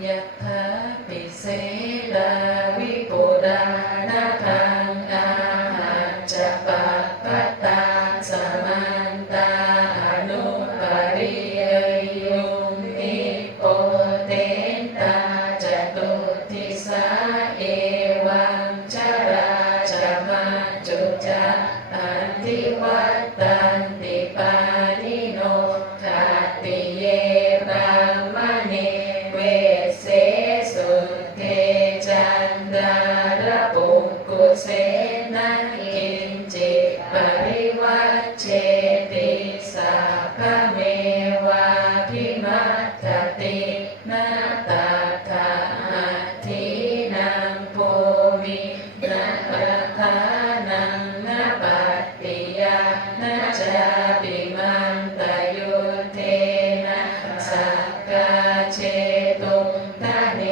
ยะถาปิเสดาวิปุรานาคังอาหัจจปัปปตาสมันตาอนุปริยยุงนิโปเตนตาจตุทิสาเอวังชราชมาจุจะอันติวัตตัน เสนกินจิปริวัชเชติสัพพะเมวะพิมัตตินาตาคาทินังภูมินาประธานังนาปัตติยานาจาปิมันตยุเทนะสักกาเชตุทะเน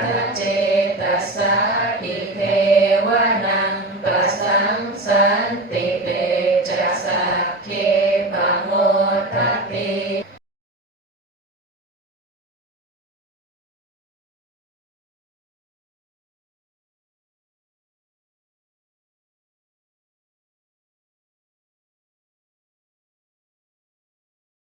yeah.